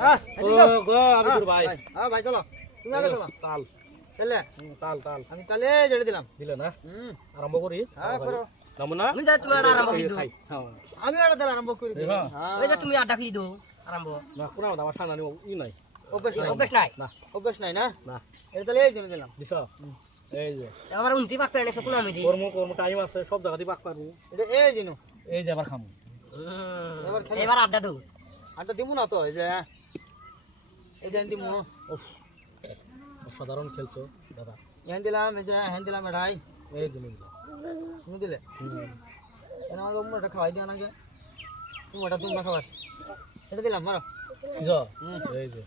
হ্যাঁ আমি তোর ভাই হ্যাঁ ভাই চলো তুমি আগে চলো তাল চলে তাল তাল আমি তালে জেড়ে দিলাম দিলে না আরম্ভ করি হ্যাঁ করো নাম না আমি যাই তুমি আরম্ভ করে দাও খাই হ্যাঁ আমি আর তালে আরম্ভ করে দিই হ্যাঁ। হ্যাঁ ওই যে তুমি আড্ডা করে দাও আরম্ভ না কোন আমার ঠান্ডা নেই ই নাই অভ্যাস নাই না অভ্যাস নাই না না এটা তালে এই জেনে দিলাম দিছ এই যে আমার উন্তি পাক করে নেছে কোন আমি দিই কর্ম টাইম আছে সব জায়গাতে পাক পারবো এটা এই জিনু এই যে আবার খামু এবার আড্ডা দাও আটা দিমু না তো এই যে দিমু উফ অসাধারণ খেলছো দাদা হ্যাঁ দিলাম এই যে হ্যাঁ দিলাম এটাই এই যে নিলাম তুমি দিলে কেন আমাকে মোটা খাওয়াই দিও না যে তুমি ওটা তুমি খাবার এটা দিলাম মারো দিছ এই যে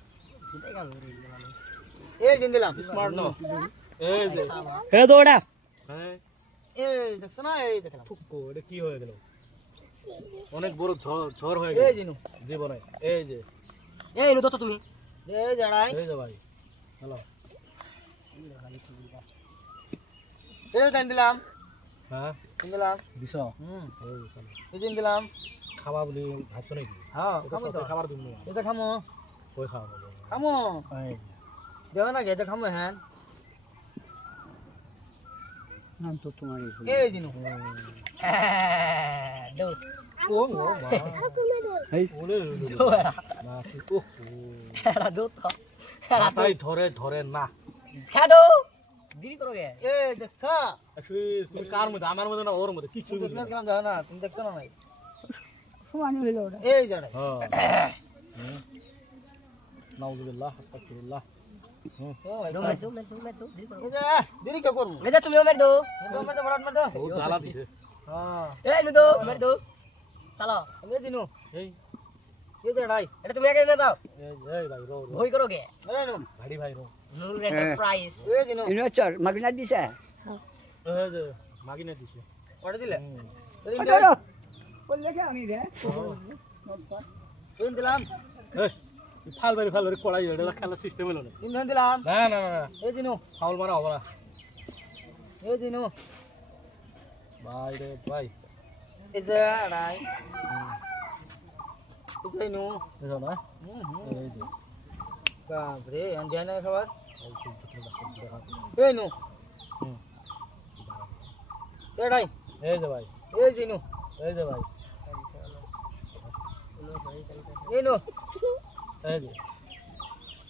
এই জিন দিলাম স্মার্ট নো এই যে হে দৌড়া হ্যাঁ এই দেখছো না এই দেখলাম ফুকো এটা কি হয়ে গেল অনেক বড় ঝড় হয়ে গেল এই জিনু জীবনে এই যে এই নো তো তুমি এই জাড়াই এই যে ভাই হ্যালো এই দেন দিলাম হ্যাঁ দিলাম দিছ এই জিন দিলাম খাওয়া বলি ভাবছো নাকি হ্যাঁ এটা খামো তো সাথে খাবার দিব এটা খামো ওই খাওয়া খামো এই দেও না গেছে খামো হ্যাঁ নাম তো তোমার এই জিনু দাও ও মা এই ওলে না ও এরা দাও তো মাথায় ধরে না খা দাও দেরি করো গে এই দেখছো অ্যাকচুয়ালি তুমি কার মধ্যে আমার মধ্যে না ওর মধ্যে কিছু তুমি দেখলাম যাও না তুমি দেখছো না ভাই সমান হইল ওটা এই জাড়াই হ্যাঁ নাউজুবিল্লাহ আস্তাগফিরুল্লাহ দাও মে দাও দেরি করো এই যে দেরি কে করব মেদা তুমি মের দাও মার দাও মার দাও ও জ্বালা দিছে হ্যাঁ এই নো দাও মের দাও চলো এই জিনু এই এই জাড়াই এটা তুমি আগে নে দাও এই ভাই রো ভই করো গে এই নো ভাড়ি ভাই রো নুন এন্টারপ্রাইজ এই জিনু ইনো চল মাগনা দিছে এই যে মাগিনে দিছে ওটা দিলে এই ওটা বললে কি আমি রে দিলাম এই ফাল বাড়ি কড়াই এটা খেলার সিস্টেম হলো না ইন্ধন দিলাম না না না এই জিনু ফাউল মারা হবে না এই জিনু ভাই রে ভাই এই যে আড়াই এই যে নু বুঝো না এই যে বাপরে আন্দিয়া না খাবার এই নু এড়াই এই যে ভাই এই জিনু এই যে ভাই এই নু এই যে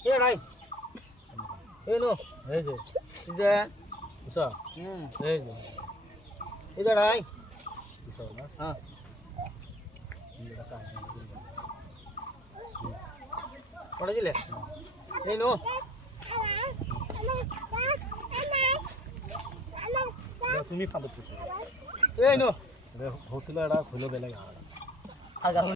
এড়াই এই নু এই যে এই যে বুঝছো এই যে এই যে আড়াই বুঝছো না হ্যাঁ ওটা দিলে এই নু তুমি খাবে এই নু হসিলা এটা হইলো বেলেগ আগা